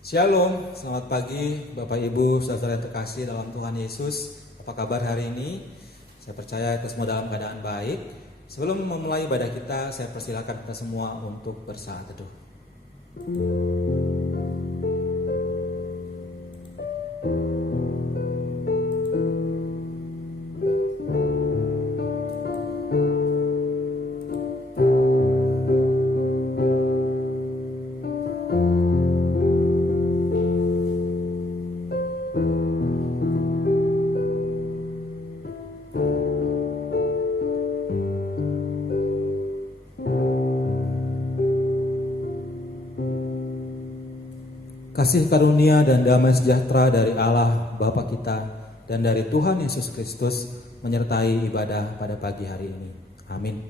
Shalom, selamat pagi Bapak Ibu, saudara yang terkasih dalam Tuhan Yesus. Apa kabar hari ini? Saya percaya kita semua dalam keadaan baik. Sebelum memulai ibadah kita, saya persilakan kita semua untuk bersaat teduh. Kasih karunia dan damai sejahtera dari Allah Bapa kita dan dari Tuhan Yesus Kristus menyertai ibadah pada pagi hari ini. Amin.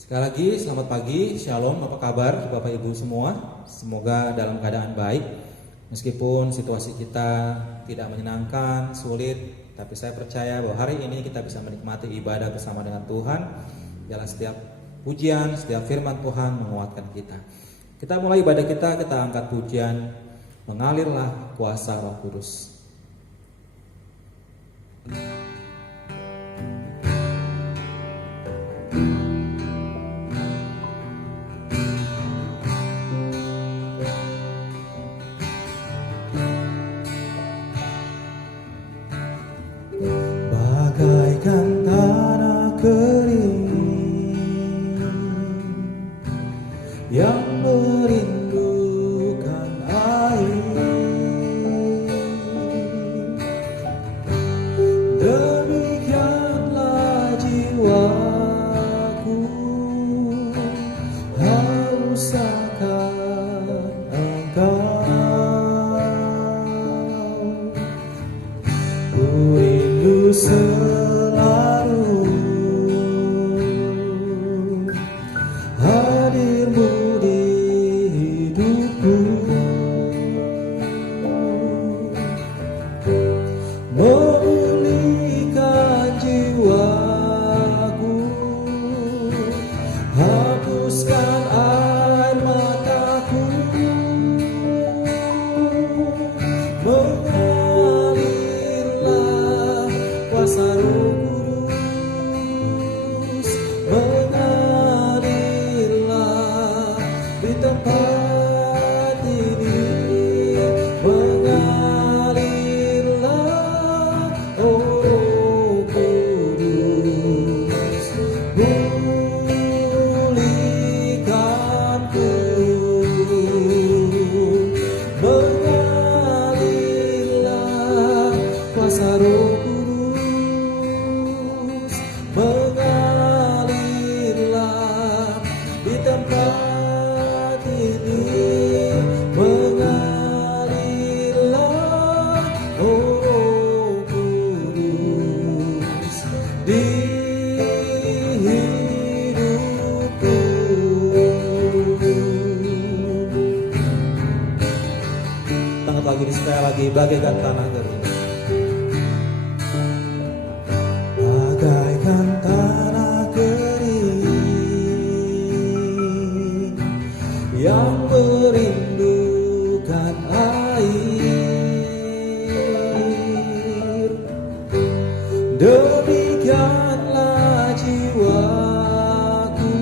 Sekali lagi selamat pagi, shalom, apa kabar Bapak Ibu semua? Semoga dalam keadaan baik. Meskipun situasi kita tidak menyenangkan, sulit, tapi saya percaya bahwa hari ini kita bisa menikmati ibadah bersama dengan Tuhan. Dalam setiap pujian, setiap firman Tuhan menguatkan kita. Kita mulai ibadah kita angkat pujian, mengalirlah kuasa Roh Kudus. Bagaikan tanah kering yang merindukan air, demikianlah jiwaku haus akan Engkau. Ku rindu selalu hadirmu di hidupku, memulihkan jiwaku, hapuskan air mataku, mengalirlah kuasa Roh Kudus, mengalirlah di tempat ini, mengalirlah oh Kudus, pulihkanku, mengalirlah kuasa Roh Kudus, mengalirlah di tempat ini, mengalirlah oh Kudus di hidupku. Tangan lagi sekali lagi, bagaikan tanah kering. Bagaikan tanah kering yang merindukan air, demikianlah jiwaku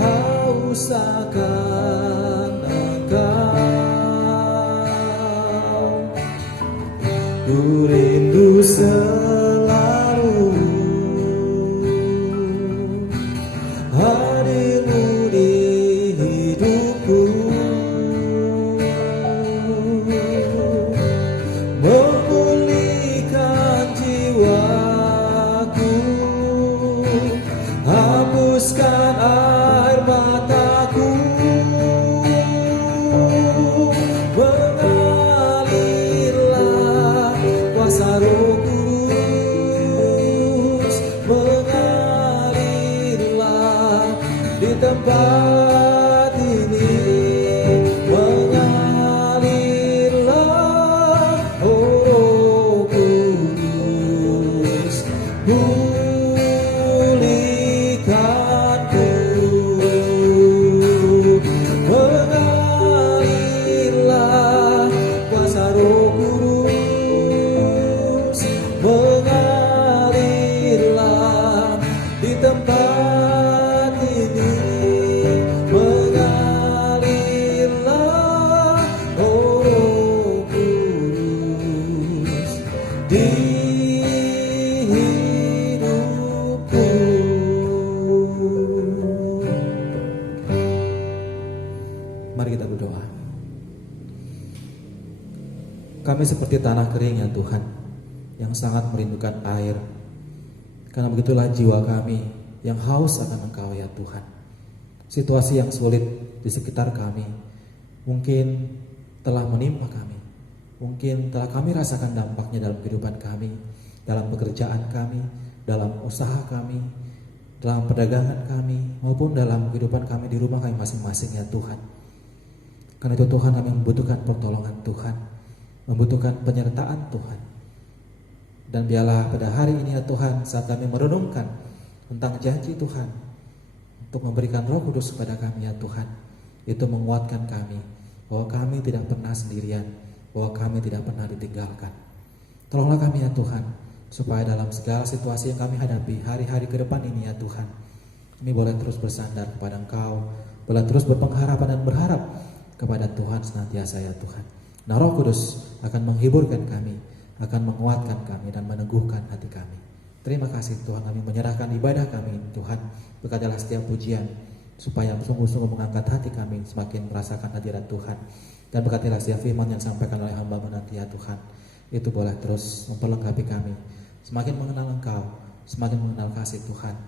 haus akan Engkau. Ku rindu selalu hadirmu di hidupku, memulihkan jiwaku, hapuskan air mataku, mengalirlah kuasa Roh Kudus, berdoa. Kami seperti tanah kering ya Tuhan, yang sangat merindukan air. Karena begitulah jiwa kami yang haus akan Engkau ya Tuhan. Situasi yang sulit di sekitar kami mungkin telah menimpa kami. Mungkin telah kami rasakan dampaknya dalam kehidupan kami, dalam pekerjaan kami, dalam usaha kami, dalam perdagangan kami, maupun dalam kehidupan kami di rumah kami masing-masing ya Tuhan. Karena itu Tuhan, kami membutuhkan pertolongan Tuhan, membutuhkan penyertaan Tuhan. Dan biarlah pada hari ini ya Tuhan, saat kami merenungkan tentang janji Tuhan untuk memberikan Roh Kudus kepada kami ya Tuhan, itu menguatkan kami bahwa kami tidak pernah sendirian, bahwa kami tidak pernah ditinggalkan. Tolonglah kami ya Tuhan, supaya dalam segala situasi yang kami hadapi hari-hari ke depan ini ya Tuhan, kami boleh terus bersandar kepada Engkau, boleh terus berpengharapan dan berharap kepada Tuhan senantiasa ya Tuhan. Nah, Roh Kudus akan menghiburkan kami, akan menguatkan kami dan meneguhkan hati kami. Terima kasih Tuhan, kami menyerahkan ibadah kami Tuhan. Berkatilah setiap pujian, supaya sungguh-sungguh mengangkat hati kami semakin merasakan hadirat Tuhan. Dan berkatilah setiap firman yang disampaikan oleh hamba-Mu nanti ya Tuhan, itu boleh terus memperlengkapi kami, semakin mengenal Engkau, semakin mengenal kasih Tuhan,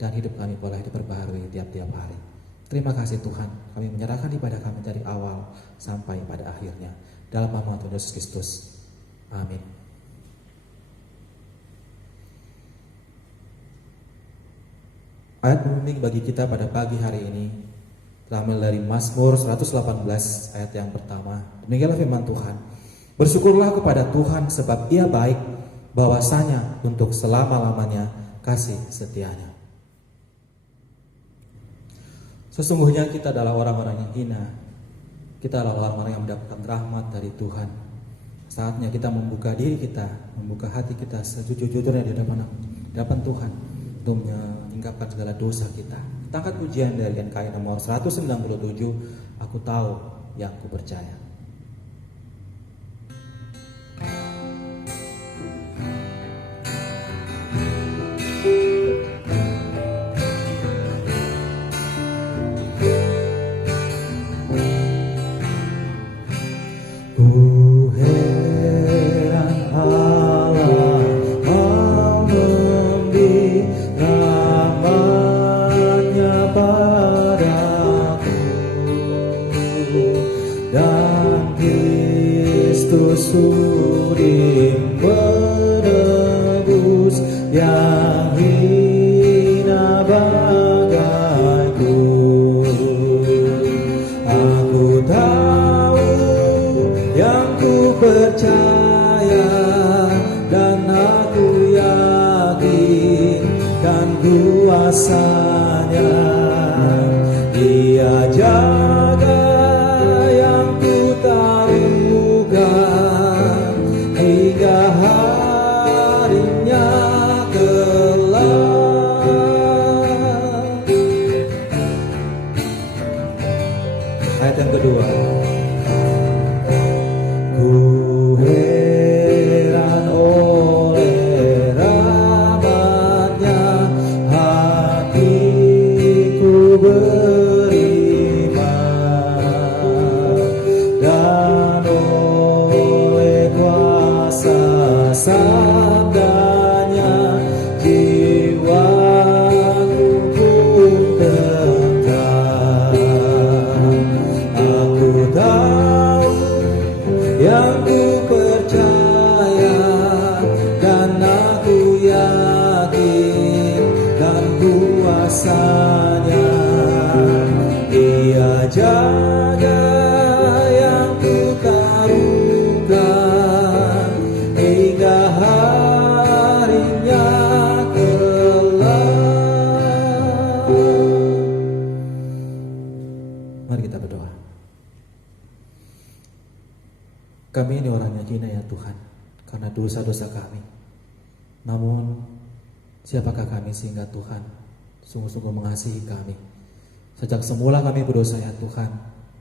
dan hidup kami boleh diperbaharui tiap-tiap hari. Terima kasih Tuhan, kami menyerahkan ibadah kami dari awal sampai pada akhirnya. Dalam nama Tuhan Yesus Kristus. Amin. Ayat pembimbing bagi kita pada pagi hari ini terambil dari Mazmur 118 ayat yang pertama. Demikianlah firman Tuhan. Bersyukurlah kepada Tuhan sebab Ia baik, bahwasanya untuk selama-lamanya kasih setianya. Sesungguhnya kita adalah orang-orang yang hina. Kita adalah orang-orang yang mendapatkan rahmat dari Tuhan. Saatnya kita membuka diri kita, membuka hati kita sejujur-jujurnya di hadapan Tuhan untuk menyingkapkan segala dosa kita. Kita angkat pujian dari NKI nomor 197, Aku Tahu Yang Ku Percaya. Suri menebus yang hina bagaiku. Aku tahu yang ku percaya, dan aku yakin kan kuasanya. Dia jaga yang ku taruhkan hingga harinya kelak. Ayat yang kedua. Ku heran oleh rahmat-Nya, hatiku beriman, dan oleh kuasa sabdanya jiwaku pun tentram. Aku tahu yang ku percaya, dan aku yakin dan kuasanya. Dia jaga yang ku taruhkan hingga harinya kelak. Mari kita berdoa. Kami ini orang yang hina ya Tuhan, karena dosa-dosa kami. Namun siapakah kami sehingga Tuhan sungguh-sungguh mengasihi kami? Sejak semula kami berdosa ya Tuhan,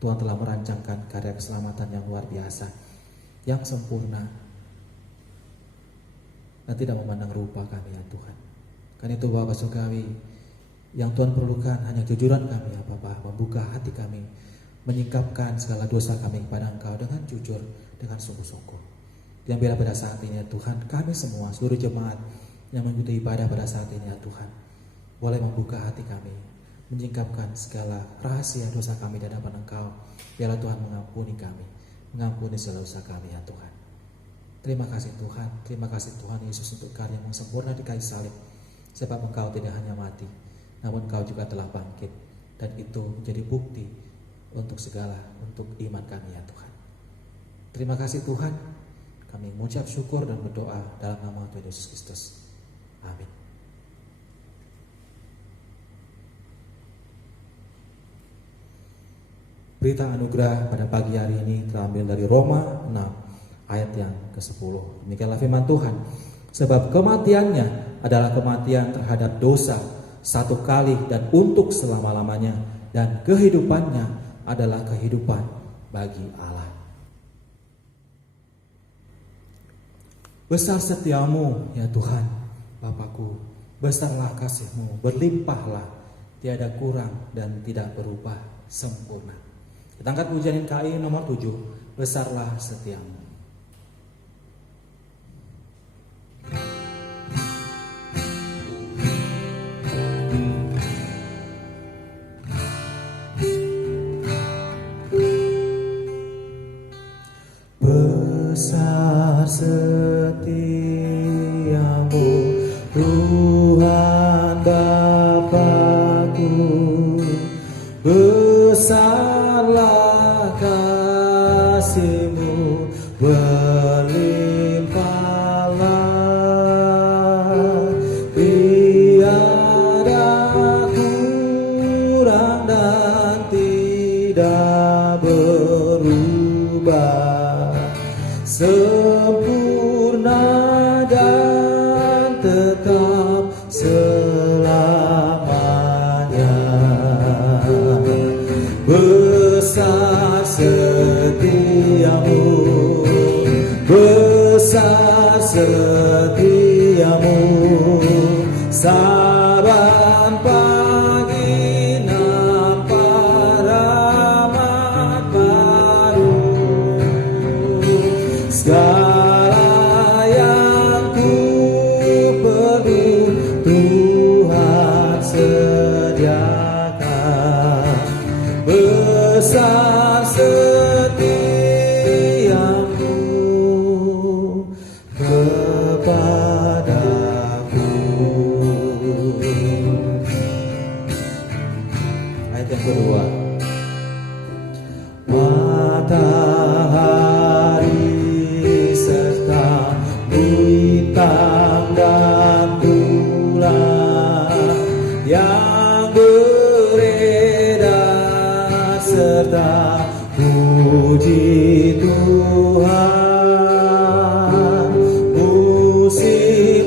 Tuhan telah merancangkan karya keselamatan yang luar biasa, yang sempurna, dan tidak memandang rupa kami ya Tuhan. Karena itu Bapa Surgawi, yang Tuhan perlukan hanya kejujuran kami ya Bapa, membuka hati kami, menyingkapkan segala dosa kami kepada Engkau dengan jujur, dengan sungguh-sungguh. Dan biarlah pada saat ini ya Tuhan, kami semua, seluruh jemaat yang mengikuti ibadah pada saat ini ya Tuhan, boleh membuka hati kami, menyingkapkan segala rahasia dosa kami di hadapan Engkau. Biarlah Tuhan mengampuni kami, mengampuni segala dosa kami ya Tuhan. Terima kasih Tuhan Yesus untuk karya yang sempurna di kayu salib. Sebab Engkau tidak hanya mati, namun Engkau juga telah bangkit. Dan itu menjadi bukti untuk iman kami ya Tuhan. Terima kasih Tuhan. Kami mengucap syukur dan berdoa dalam nama Tuhan Yesus Kristus. Amin. Berita anugerah pada pagi hari ini terambil dari Roma 6 ayat yang ke-10. Demikianlah firman Tuhan. Sebab kematiannya adalah kematian terhadap dosa satu kali dan untuk selama-lamanya, dan kehidupannya adalah kehidupan bagi Allah. Besar setiamu ya Tuhan Bapakku, besarlah kasih-Mu, berlimpahlah, tiada kurang dan tidak berubah, sempurna. Kita angkat pujian KI nomor 7, besarlah setiamu. Besar setiamu Tuhan Bapakku, besarlah kasih-Mu, berlimpahlah, tiada kurang dan tidak berubah, sempurna dan tetap selamanya. Besar setiamu, besar setiamu, saban pagi nampak rahmat baru. Segala yang ku perlu Tuhan sediakan. Besar setiamu kepadaku. Ayat yang kedua. Matahari serta bintang dan bulan yang beredar serta puji Tuhan, musim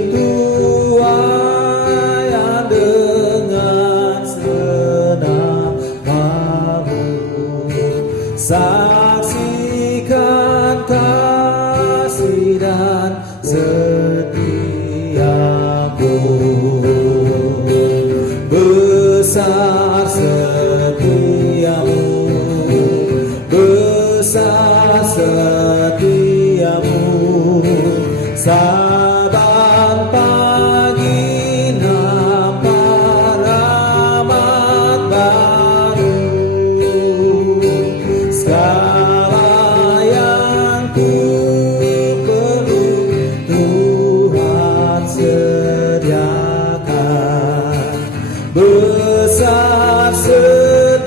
tuaian dengan senang malu, saksikan kasih dan setiamu. Besar setiamu, besar setiamu, saban pagi nampak rahmat baru. Segala yang ku perlu Tuhan sediakan. Besar setiamu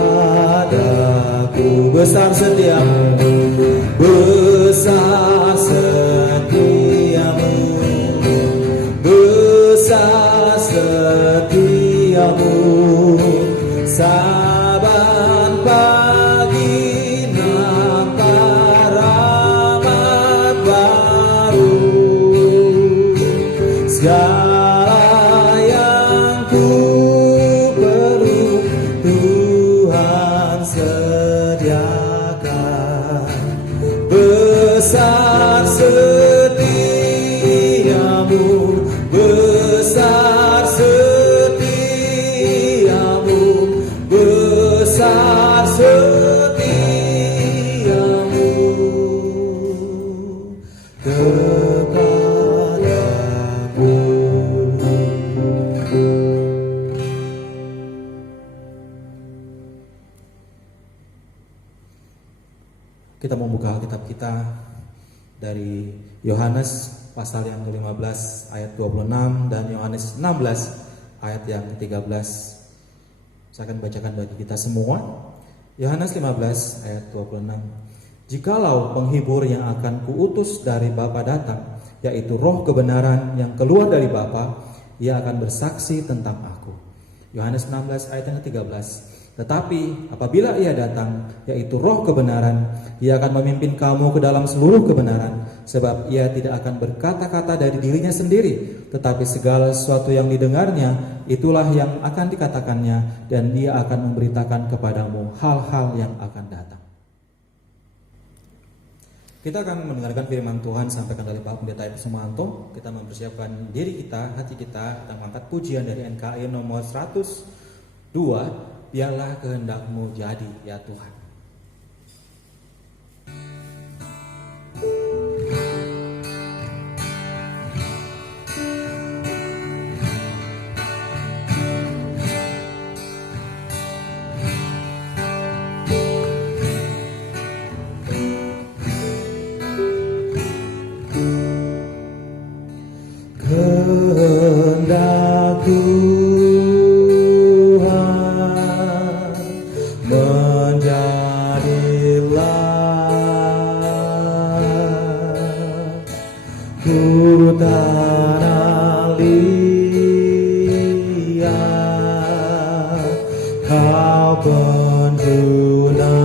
kepadaku. Besar setiamu, besar setiamu, besar setiamu, saban pagi nampak rahmat baru. Segala yang ku perlu Tuhan sediakan. Besar setiamu, besar setiamu, setiamu kepadaku. Kita membuka Alkitab kita dari Yohanes pasal yang ke-15 ayat 26 dan Yohanes 16 ayat yang ke-13. Saya akan bacakan bagi kita semua. Yohanes 15 ayat 26. Jikalau penghibur yang akan kuutus dari Bapa datang, yaitu Roh kebenaran yang keluar dari Bapa, ia akan bersaksi tentang aku. Yohanes 16 ayat yang ke-13. Tetapi apabila ia datang, yaitu Roh kebenaran, ia akan memimpin kamu ke dalam seluruh kebenaran, sebab ia tidak akan berkata-kata dari dirinya sendiri, tetapi segala sesuatu yang didengarnya, itulah yang akan dikatakannya, dan dia akan memberitakan kepadamu hal-hal yang akan datang. Kita akan mendengarkan firman Tuhan sampaikan dari Pak Pendeta Ibu Sumanto. Kita mempersiapkan diri kita, hati kita, dan mengangkat pujian dari NKI nomor 102. Biarlah kehendak-Mu jadi ya Tuhan. Kehendak-Ku tanah liat, kau penjuna,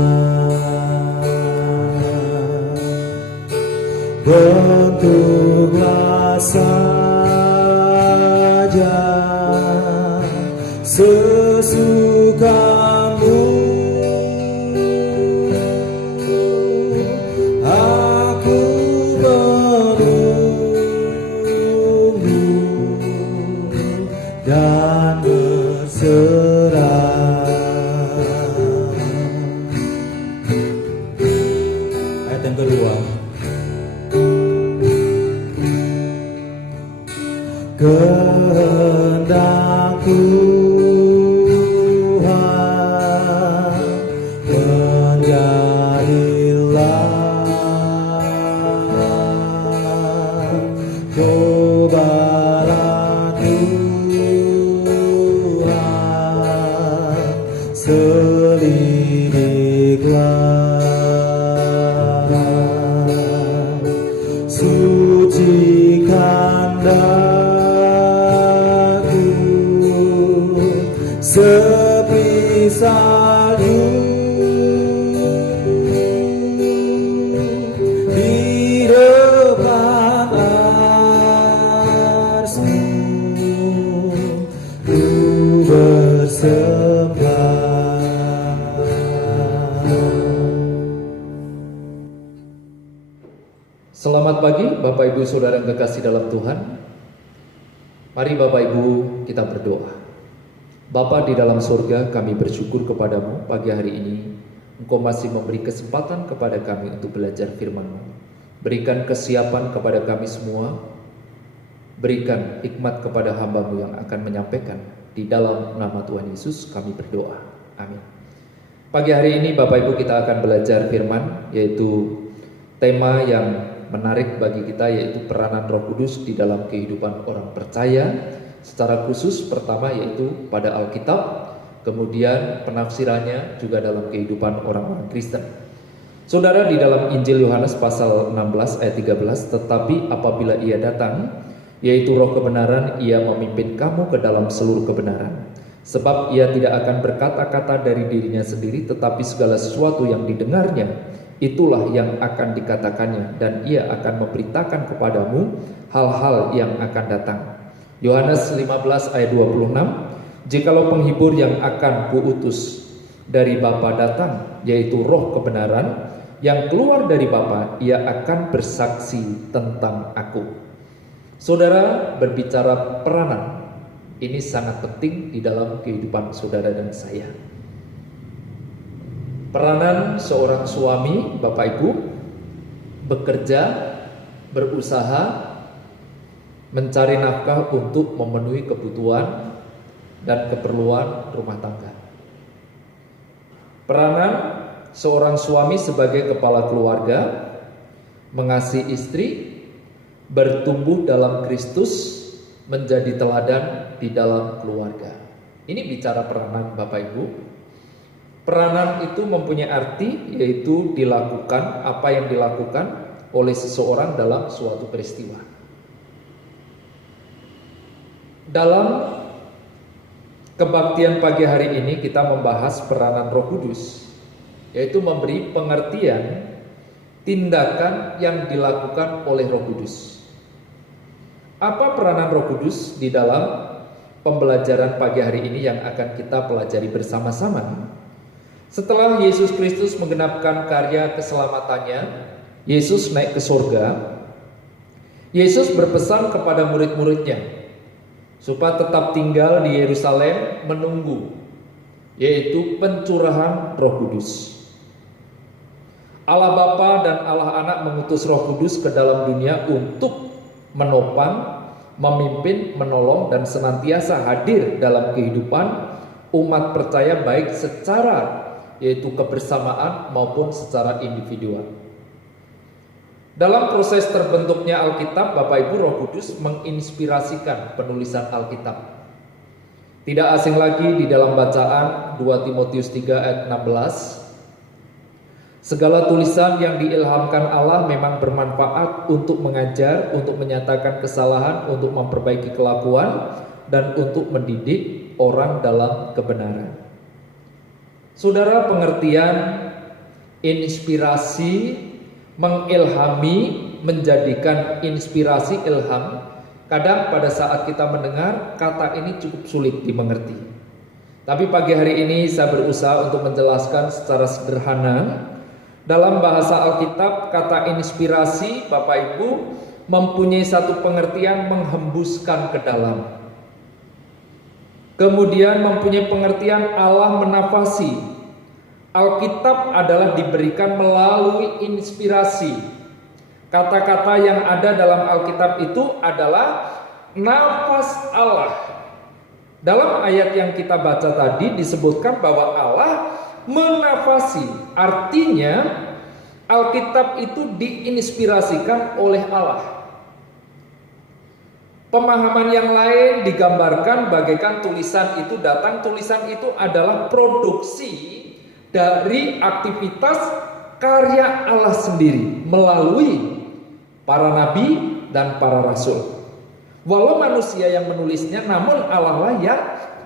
bentuklah saja sesukamu. Dan berserah. Ayat yang kedua. Kehendak Tuhan menjadilah, cobalah selidiklah, sucikan daku seperti salju di depan arsy-Mu, ku bersembah. Selamat pagi Bapak Ibu Saudara yang kekasih dalam Tuhan. Mari Bapak Ibu kita berdoa. Bapa di dalam surga, kami bersyukur kepadamu pagi hari ini. Engkau masih memberi kesempatan kepada kami untuk belajar firman-Mu. Berikan kesiapan kepada kami semua. Berikan hikmat kepada hamba-Mu yang akan menyampaikan. Di dalam nama Tuhan Yesus kami berdoa. Amin. Pagi hari ini Bapak Ibu kita akan belajar firman, yaitu tema yang menarik bagi kita, yaitu peranan Roh Kudus di dalam kehidupan orang percaya. Secara khusus pertama yaitu pada Alkitab, kemudian penafsirannya juga dalam kehidupan orang-orang Kristen. Saudara, di dalam Injil Yohanes pasal 16 ayat 13, tetapi apabila ia datang, yaitu Roh kebenaran, ia memimpin kamu ke dalam seluruh kebenaran. Sebab ia tidak akan berkata-kata dari dirinya sendiri, tetapi segala sesuatu yang didengarnya, itulah yang akan dikatakannya, dan ia akan memberitakan kepadamu hal-hal yang akan datang. Yohanes 15 ayat 26, jikalau penghibur yang akan kuutus dari Bapa datang, yaitu Roh kebenaran yang keluar dari Bapa, ia akan bersaksi tentang aku. Saudara, berbicara peranan ini sangat penting di dalam kehidupan saudara dan saya. Peranan seorang suami, Bapak Ibu, bekerja, berusaha, mencari nafkah untuk memenuhi kebutuhan dan keperluan rumah tangga. Peranan seorang suami sebagai kepala keluarga, mengasihi istri, bertumbuh dalam Kristus, menjadi teladan di dalam keluarga. Ini bicara peranan, Bapak Ibu. Peranan itu mempunyai arti, yaitu dilakukan, apa yang dilakukan oleh seseorang dalam suatu peristiwa. Dalam kebaktian pagi hari ini kita membahas peranan Roh Kudus, yaitu memberi pengertian tindakan yang dilakukan oleh Roh Kudus. Apa peranan Roh Kudus di dalam pembelajaran pagi hari ini yang akan kita pelajari bersama-sama? Setelah Yesus Kristus menggenapkan karya keselamatannya, Yesus naik ke surga. Yesus berpesan kepada murid-muridnya supaya tetap tinggal di Yerusalem menunggu, yaitu pencurahan Roh Kudus. Allah Bapa dan Allah Anak mengutus Roh Kudus ke dalam dunia untuk menopang, memimpin, menolong, dan senantiasa hadir dalam kehidupan umat percaya, baik secara yaitu kebersamaan maupun secara individual. Dalam proses terbentuknya Alkitab, Bapak Ibu, Roh Kudus menginspirasikan penulisan Alkitab. Tidak asing lagi di dalam bacaan 2 Timotius 3 ayat 16. Segala tulisan yang diilhamkan Allah memang bermanfaat untuk mengajar, untuk menyatakan kesalahan, untuk memperbaiki kelakuan, dan untuk mendidik orang dalam kebenaran. Saudara, pengertian inspirasi, mengilhami, menjadikan inspirasi, ilham, kadang pada saat kita mendengar kata ini cukup sulit dimengerti. Tapi pagi hari ini saya berusaha untuk menjelaskan secara sederhana. Dalam bahasa Alkitab, kata inspirasi, Bapak Ibu, mempunyai satu pengertian menghembuskan ke dalam. Kemudian mempunyai pengertian Allah menafasi. Alkitab adalah diberikan melalui inspirasi. Kata-kata yang ada dalam Alkitab itu adalah nafas Allah. Dalam ayat yang kita baca tadi disebutkan bahwa Allah menafasi. Artinya Alkitab itu diinspirasikan oleh Allah. Pemahaman yang lain digambarkan bagaikan tulisan itu datang. Tulisan itu adalah produksi dari aktivitas karya Allah sendiri melalui para nabi dan para rasul. Walau manusia yang menulisnya, namun Allah lah yang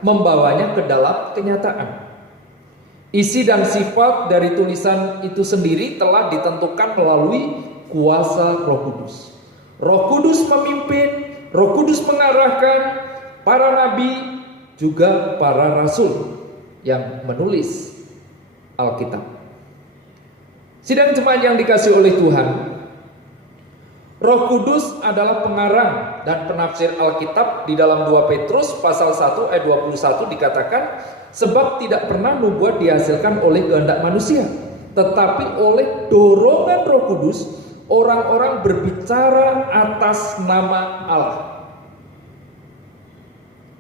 membawanya ke dalam kenyataan. Isi dan sifat dari tulisan itu sendiri telah ditentukan melalui kuasa Roh Kudus. Roh Kudus memimpin, Roh Kudus mengarahkan para nabi, juga para rasul yang menulis Alkitab. Sidang jemaat yang dikasihi oleh Tuhan, Roh Kudus adalah pengarang dan penafsir Alkitab. Di dalam 2 Petrus pasal 1 ayat 21 dikatakan, sebab tidak pernah nubuat dihasilkan oleh kehendak manusia, tetapi oleh dorongan Roh Kudus orang-orang berbicara atas nama Allah.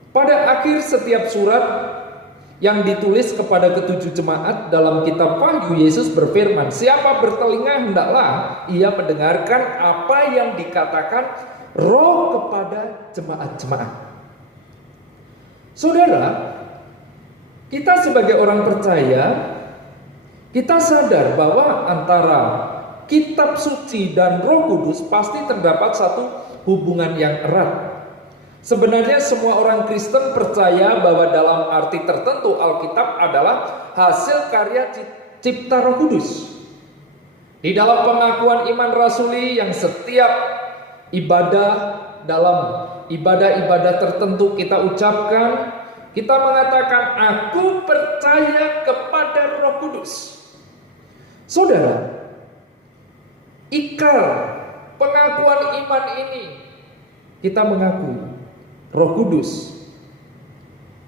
Pada akhir setiap surat yang ditulis kepada ketujuh jemaat dalam kitab Wahyu, Yesus berfirman, siapa bertelinga hendaklah ia mendengarkan apa yang dikatakan Roh kepada jemaat-jemaat. Saudara, kita sebagai orang percaya, kita sadar bahwa antara kitab suci dan Roh Kudus pasti terdapat satu hubungan yang erat. Sebenarnya semua orang Kristen percaya bahwa dalam arti tertentu Alkitab adalah hasil karya cipta Roh Kudus. Di dalam pengakuan iman rasuli yang setiap ibadah, dalam ibadah-ibadah tertentu kita ucapkan, kita mengatakan aku percaya kepada Roh Kudus. Saudara, ikrar pengakuan iman ini kita mengakui Roh Kudus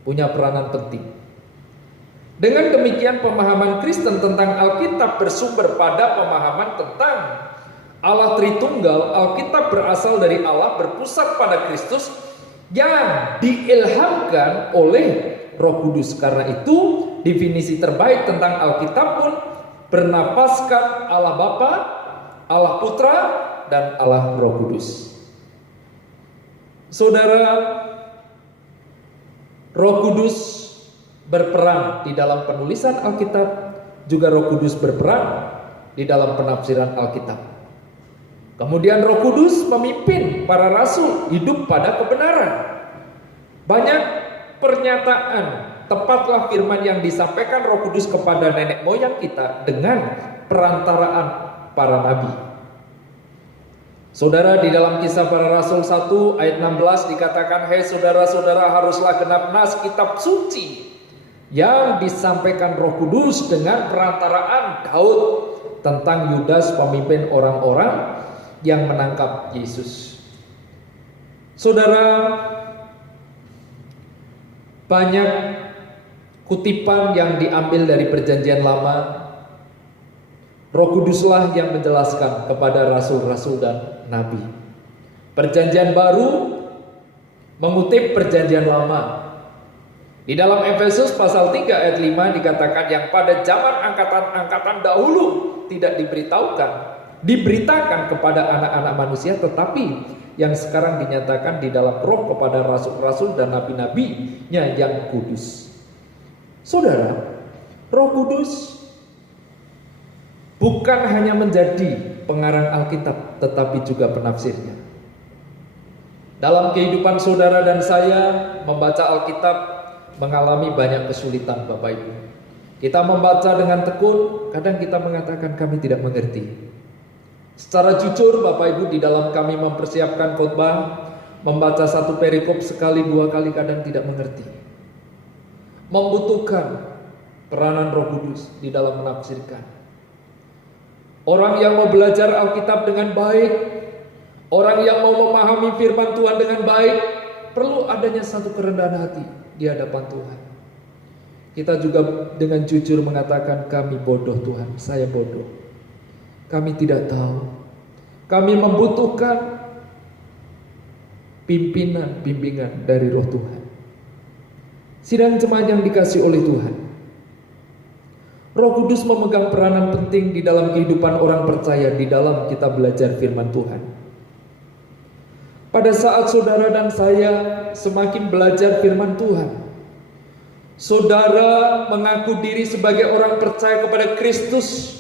punya peranan penting. Dengan demikian pemahaman Kristen tentang Alkitab bersumber pada pemahaman tentang Allah Tritunggal. Alkitab berasal dari Allah, berpusat pada Kristus yang diilhamkan oleh Roh Kudus. Karena itu definisi terbaik tentang Alkitab pun bernapaskan Allah Bapa, Allah Putra, dan Allah Roh Kudus. Saudara, Roh Kudus berperan di dalam penulisan Alkitab, juga Roh Kudus berperan di dalam penafsiran Alkitab. Kemudian Roh Kudus memimpin para rasul hidup pada kebenaran. Banyak pernyataan, tepatlah firman yang disampaikan Roh Kudus kepada nenek moyang kita dengan perantaraan para nabi. Saudara, di dalam Kisah Para Rasul 1 ayat 16 dikatakan, "Hei saudara-saudara, haruslah genap nas kitab suci yang disampaikan Roh Kudus dengan perantaraan Daud tentang Yudas, pemimpin orang-orang yang menangkap Yesus." Saudara, banyak kutipan yang diambil dari Perjanjian Lama. Roh Kuduslah yang menjelaskan kepada rasul-rasul dan nabi. Perjanjian Baru mengutip Perjanjian Lama. Di dalam Efesus pasal 3 ayat 5 dikatakan, yang pada zaman angkatan-angkatan dahulu tidak diberitakan kepada anak-anak manusia, tetapi yang sekarang dinyatakan di dalam Roh kepada rasul-rasul dan nabi-nabinya yang kudus. Saudara, Roh Kudus bukan hanya menjadi pengarang Alkitab, tetapi juga penafsirnya. Dalam kehidupan saudara dan saya membaca Alkitab mengalami banyak kesulitan, Bapak Ibu. Kita membaca dengan tekun, kadang kita mengatakan kami tidak mengerti. Secara jujur Bapak Ibu, di dalam kami mempersiapkan khotbah, membaca satu perikop sekali dua kali kadang tidak mengerti. Membutuhkan peranan Roh Kudus di dalam menafsirkan. Orang yang mau belajar Alkitab dengan baik, orang yang mau memahami firman Tuhan dengan baik, perlu adanya satu kerendahan hati di hadapan Tuhan. Kita juga dengan jujur mengatakan, kami bodoh Tuhan, saya bodoh. Kami tidak tahu. Kami membutuhkan pimpinan, bimbingan dari Roh Tuhan. Sidang jemaat yang dikasihi oleh Tuhan, Roh Kudus memegang peranan penting di dalam kehidupan orang percaya di dalam kita belajar firman Tuhan. Pada saat saudara dan saya semakin belajar firman Tuhan, saudara mengaku diri sebagai orang percaya kepada Kristus,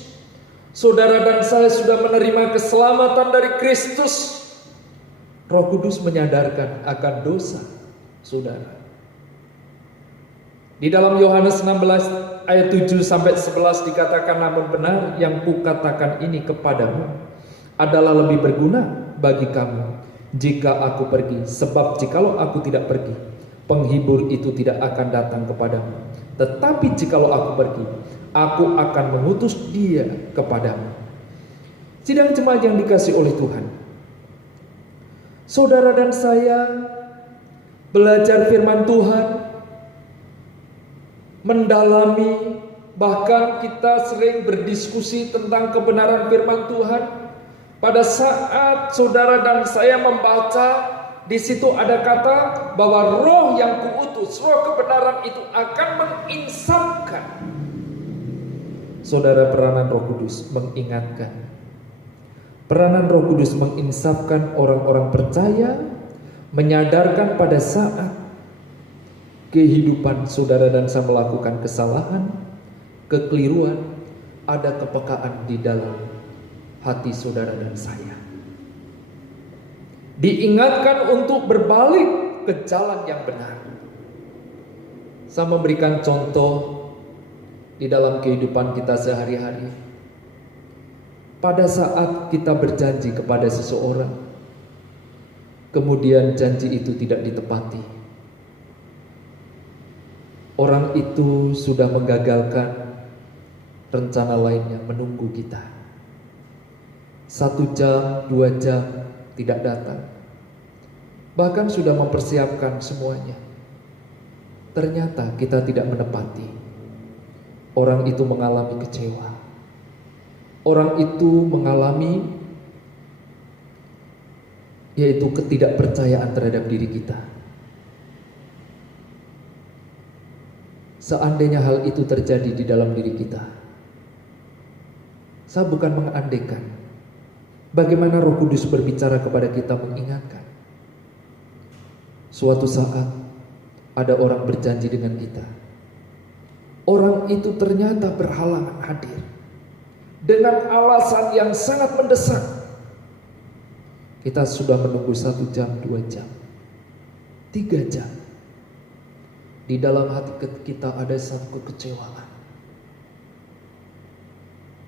saudara dan saya sudah menerima keselamatan dari Kristus, Roh Kudus menyadarkan akan dosa saudara. Di dalam Yohanes 16 ayat 7 sampai 11 dikatakan, namun benar yang kukatakan ini kepadamu adalah lebih berguna bagi kamu jika aku pergi. Sebab jikalau aku tidak pergi, penghibur itu tidak akan datang kepadamu. Tetapi jikalau aku pergi, aku akan mengutus dia kepadamu. Sidang jemaat yang dikasihi oleh Tuhan, saudara dan saya belajar firman Tuhan, mendalami, bahkan kita sering berdiskusi tentang kebenaran firman Tuhan. Pada saat saudara dan saya membaca, di situ ada kata bahwa Roh yang kuutus, Roh kebenaran itu akan menginsapkan. Saudara, peranan Roh Kudus mengingatkan. Peranan Roh Kudus menginsapkan orang-orang percaya, menyadarkan pada saat kehidupan saudara dan saya melakukan kesalahan, kekeliruan, ada kepekaan di dalam hati saudara dan saya. Diingatkan untuk berbalik ke jalan yang benar. Saya memberikan contoh di dalam kehidupan kita sehari-hari. Pada saat kita berjanji kepada seseorang, kemudian janji itu tidak ditepati, orang itu sudah menggagalkan rencana lainnya menunggu kita. 1 jam, 2 jam tidak datang. Bahkan sudah mempersiapkan semuanya. Ternyata kita tidak menepati. orang itu mengalami kecewa. Orang itu mengalami yaitu ketidakpercayaan terhadap diri kita. Seandainya hal itu terjadi di dalam diri kita, saya bukan mengandaikan, bagaimana Roh Kudus berbicara kepada kita mengingatkan. Suatu saat ada orang berjanji dengan kita. Orang itu ternyata berhalangan hadir dengan alasan yang sangat mendesak. Kita sudah menunggu 1 jam, 2 jam, 3 jam. Di dalam hati kita ada satu kekecewaan.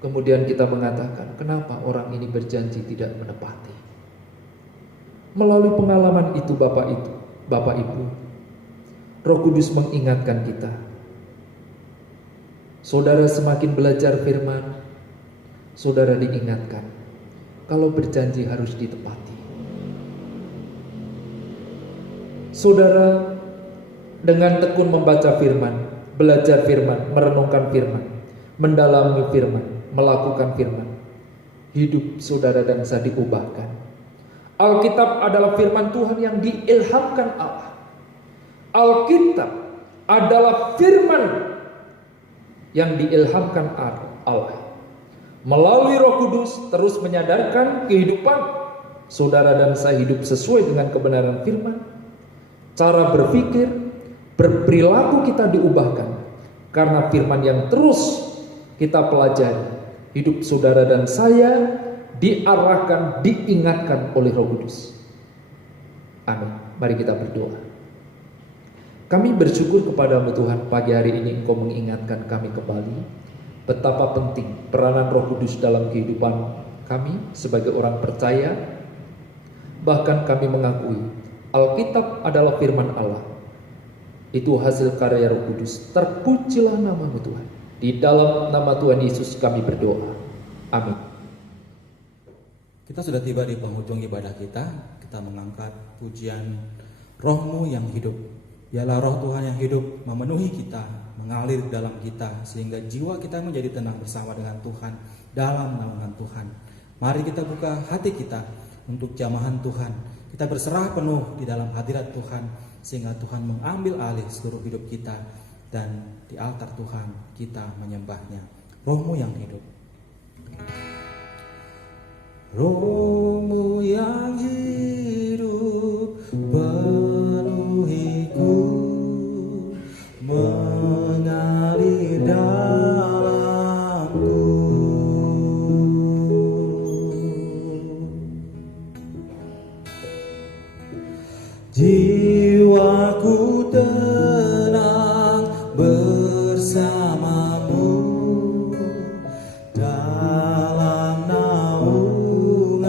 Kemudian kita mengatakan, kenapa orang ini berjanji tidak menepati? Melalui pengalaman itu Bapak Ibu, Roh Kudus mengingatkan kita. Saudara semakin belajar firman, saudara diingatkan, kalau berjanji harus ditepati. Saudara dengan tekun membaca firman, belajar firman, merenungkan firman, mendalami firman, melakukan firman, hidup saudara dan saya diubahkan. Alkitab adalah firman Tuhan yang diilhamkan Allah. Alkitab adalah firman yang diilhamkan Allah. Melalui Roh Kudus terus menyadarkan kehidupan saudara dan saya hidup sesuai dengan kebenaran firman. Cara berpikir, berperilaku kita diubahkan karena firman yang terus kita pelajari. Hidup saudara dan saya diarahkan, diingatkan oleh Roh Kudus. Amin. Mari kita berdoa. Kami bersyukur kepadamu Tuhan, pagi hari ini Engkau mengingatkan kami kembali betapa penting peranan Roh Kudus dalam kehidupan kami sebagai orang percaya. Bahkan kami mengakui Alkitab adalah firman Allah. Itu hasil karya Roh Kudus. Terpujilah nama-Mu Tuhan. Di dalam nama Tuhan Yesus kami berdoa. Amin. Kita sudah tiba di penghujung ibadah kita. Kita mengangkat pujian Roh-Mu yang hidup. Biarlah Roh Tuhan yang hidup memenuhi kita, mengalir dalam kita, sehingga jiwa kita menjadi tenang bersama dengan Tuhan dalam naungan Tuhan. Mari kita buka hati kita untuk jamahan Tuhan. Kita berserah penuh di dalam hadirat Tuhan, sehingga Tuhan mengambil alih seluruh hidup kita, dan di altar Tuhan kita menyembahnya. Roh-Mu yang hidup. Roh-Mu yang hidup penuhiku, mengalir dalamku. Jiwaku tenang bersamamu dalam naunganmu.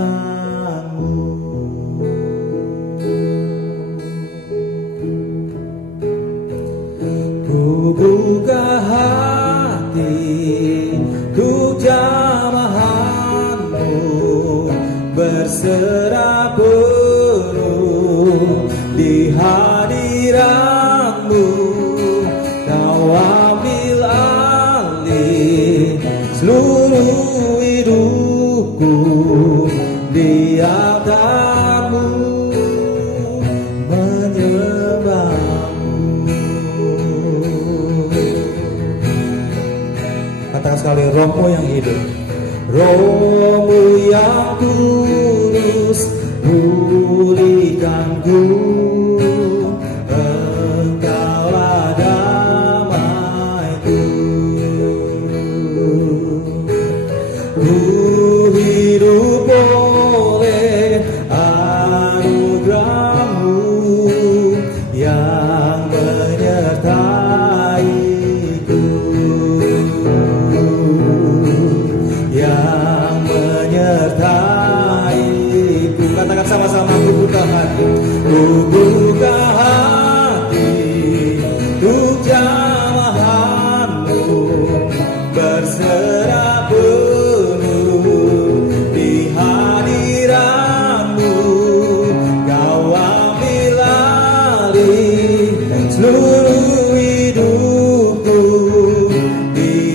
Ku buka hati untuk jamahanmu, berserah penuh di hadiratmu. Kau ambil alih seluruh hidupku, di altar-Mu menyembah-Mu. Katakan sekali, Roh-Mu yang hidup. Roh-Mu yang kudus, pulihkanku. Engkaulah damaiku. Ku hidup oleh anugerah-Mu yang menyertaiku, yang menyertaiku. Katakan sama-sama, ku buka hati, ku buka hati untuk jamahan-Mu, berserah penuh di hadirat-Mu. Kau ambil alih seluruh hidupku, di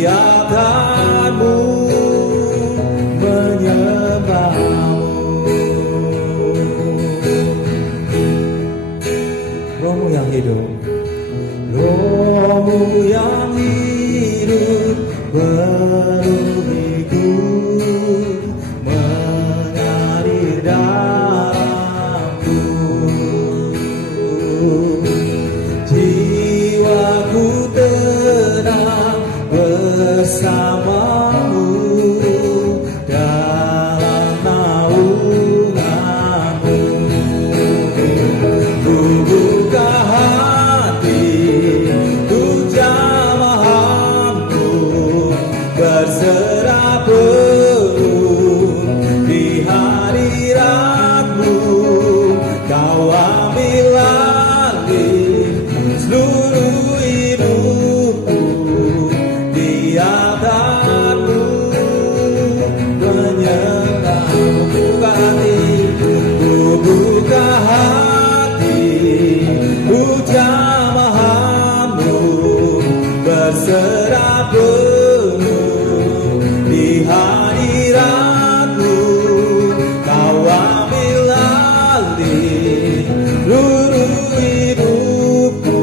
altarmu menyembahmu. Buka hati, jamahamu berserah penuh di hadiratmu. Kau ambil alih seluruh hidupku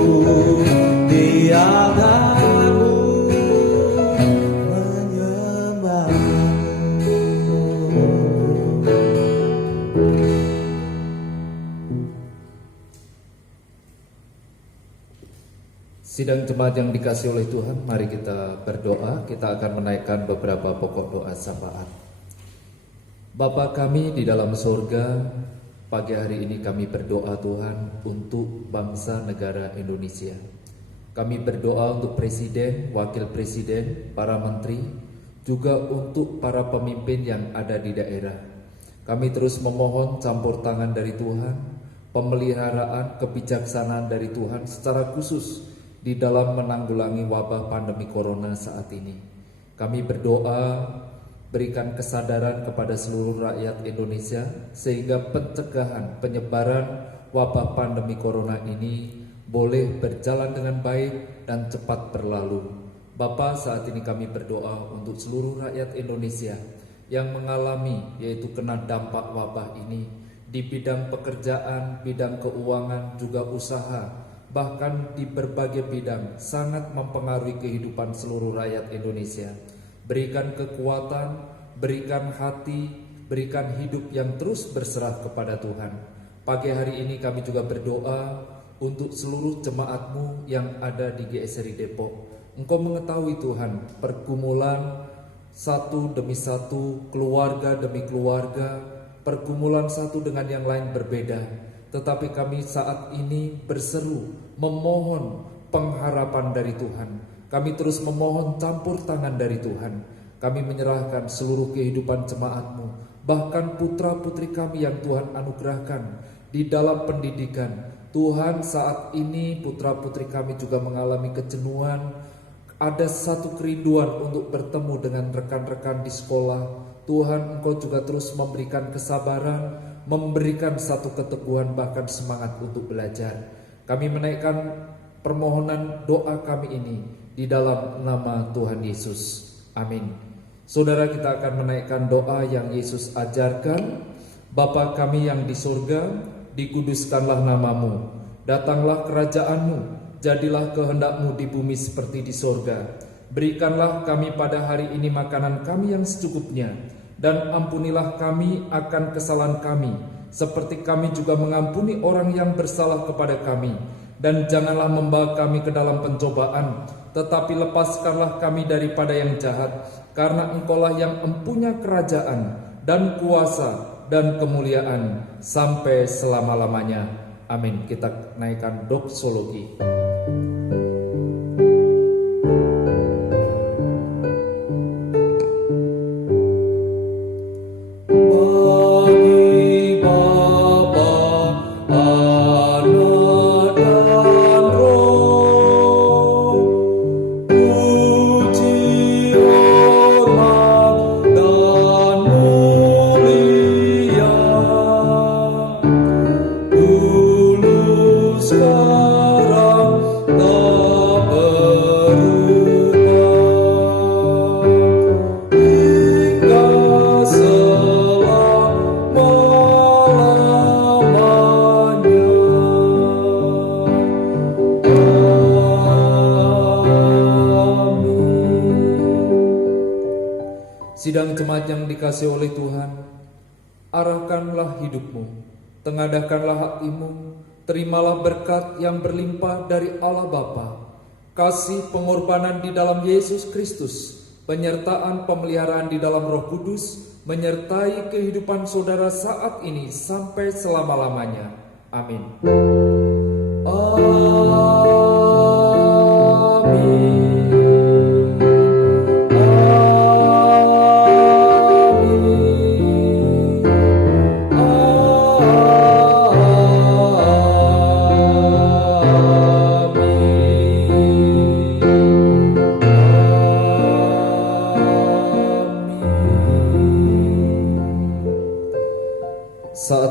di altarmu menyembahmu. Sidang jemaat yang dikasihi oleh Tuhan, mari kita berdoa. Kita akan menaikkan beberapa pokok doa syafaat. Bapa kami di dalam surga, pagi hari ini kami berdoa Tuhan untuk bangsa negara Indonesia. Kami berdoa untuk Presiden, Wakil Presiden, para Menteri, juga untuk para pemimpin yang ada di daerah. Kami terus memohon campur tangan dari Tuhan, pemeliharaan kebijaksanaan dari Tuhan secara khusus di dalam menanggulangi wabah pandemi corona saat ini. Kami berdoa, berikan kesadaran kepada seluruh rakyat Indonesia sehingga pencegahan penyebaran wabah pandemi corona ini boleh berjalan dengan baik dan cepat berlalu. Bapa, saat ini kami berdoa untuk seluruh rakyat Indonesia yang mengalami yaitu kena dampak wabah ini di bidang pekerjaan, bidang keuangan, juga usaha, bahkan di berbagai bidang sangat mempengaruhi kehidupan seluruh rakyat Indonesia. Berikan kekuatan, berikan hati, berikan hidup yang terus berserah kepada Tuhan. Pagi hari ini kami juga berdoa untuk seluruh jemaat-Mu yang ada di GSRI Depok. Engkau mengetahui Tuhan, pergumulan satu demi satu, keluarga demi keluarga, pergumulan satu dengan yang lain berbeda. Tetapi kami saat ini berseru, memohon pengharapan dari Tuhan. Kami terus memohon campur tangan dari Tuhan. Kami menyerahkan seluruh kehidupan jemaat-Mu, bahkan putra-putri kami yang Tuhan anugerahkan di dalam pendidikan. Tuhan, saat ini putra-putri kami juga mengalami kejenuhan. Ada satu kerinduan untuk bertemu dengan rekan-rekan di sekolah. Tuhan, Engkau juga terus memberikan kesabaran, memberikan satu keteguhan, bahkan semangat untuk belajar. Kami menaikkan permohonan doa kami ini di dalam nama Tuhan Yesus. Amin. Saudara, kita akan menaikkan doa yang Yesus ajarkan. Bapa kami yang di surga, dikuduskanlah namamu. Datanglah kerajaan-Mu, jadilah kehendak-Mu di bumi seperti di surga. Berikanlah kami pada hari ini makanan kami yang secukupnya, dan ampunilah kami akan kesalahan kami, seperti kami juga mengampuni orang yang bersalah kepada kami. Dan janganlah membawa kami ke dalam pencobaan, tetapi lepaskanlah kami daripada yang jahat, karena Engkaulah yang empunya kerajaan dan kuasa dan kemuliaan sampai selama-lamanya. Amin. Kita naikkan doksologi. Sidang jemaat yang dikasihi oleh Tuhan, arahkanlah hidupmu, tengadahkanlah hatimu, terimalah berkat yang berlimpah dari Allah Bapa, kasih pengorbanan di dalam Yesus Kristus, penyertaan pemeliharaan di dalam Roh Kudus, menyertai kehidupan saudara saat ini sampai selama-lamanya. Amin. Amin.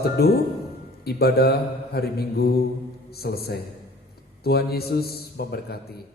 Saat teduh, ibadah hari Minggu selesai. Tuhan Yesus memberkati.